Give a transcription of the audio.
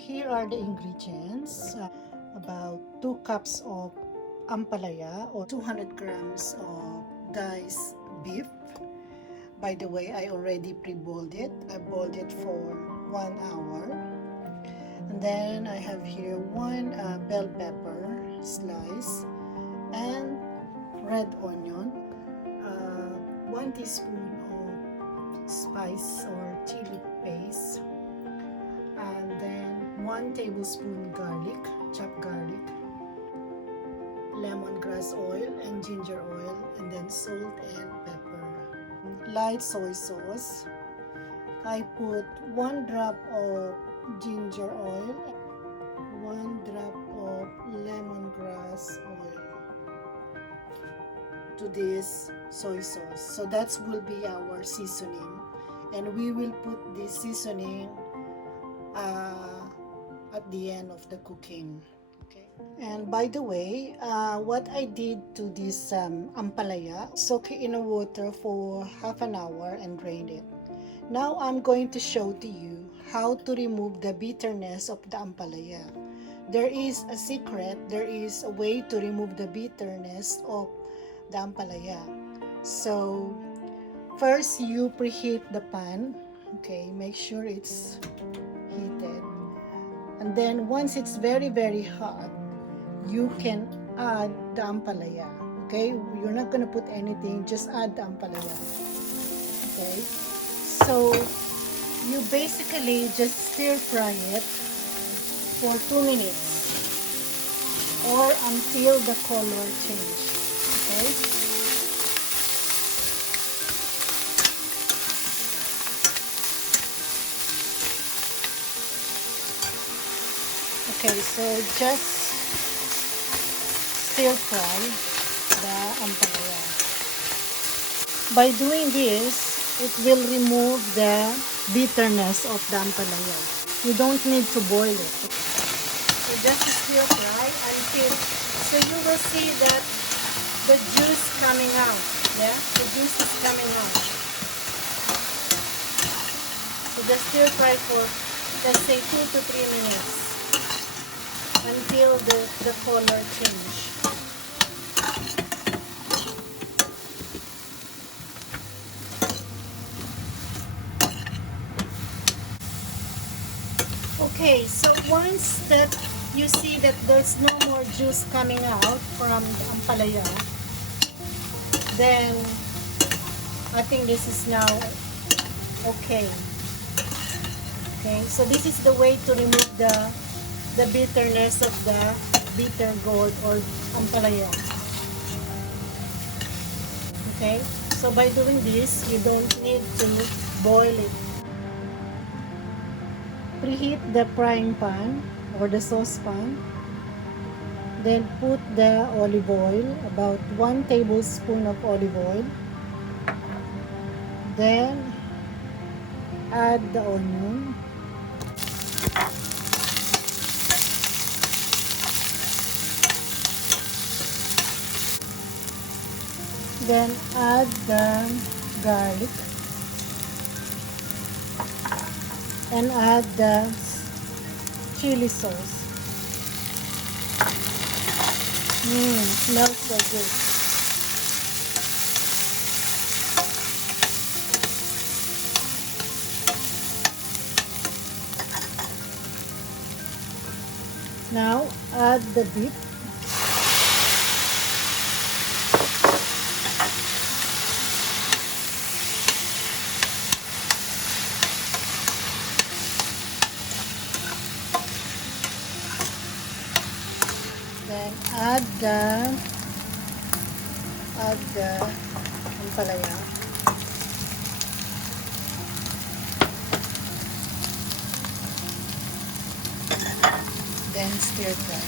here are the ingredients. About 2 cups of ampalaya or 200 grams of diced beef. By the way, I already pre-boiled it. I boiled it for 1 hour. And then I have here 1 bell pepper slice and red onion, 1 teaspoon of spice or chili paste, and then 1 tablespoon garlic, chopped garlic, lemongrass oil and ginger oil, and then salt and pepper. Light soy sauce. I put 1 drop of ginger oil, 1 drop of lemongrass oil to this soy sauce. So that will be our seasoning, and we will put this seasoning at the end of the cooking. Okay. And by the way, what I did to this ampalaya, soak it in a water for half an hour and drain it. Now I'm going to show to you how to remove the bitterness of the ampalaya. There is a secret, there is a way to remove the bitterness of the ampalaya. So first you preheat the pan. Okay, make sure it's heated. And then once it's very hot, you can add the ampalaya. Okay, you're not gonna put anything, just add the ampalaya. Okay, so you basically just stir fry it for 2 minutes or until the color change. Okay, okay, so just stir fry the ampalaya. By doing this, it will remove the bitterness of the ampalaya. You don't need to boil it. So just stir fry until, so you will see that the juice coming out. Yeah, the juice is coming out. So just stir fry for, let's say, 2 to 3 minutes until the color change. Okay, so once that you see that there's no more juice coming out from the ampalaya, then I think this is now okay. Okay, so this is the way to remove the bitterness of the bitter gourd or ampalaya. Okay, so by doing this, you don't need to boil it. Preheat the frying pan or the saucepan. Then put the olive oil, about 1 tablespoon of olive oil. Then add the onion. Then add the garlic. And add the chili sauce. Smells so good. Now add the beef. Then add the ampalaya. Then stir fry.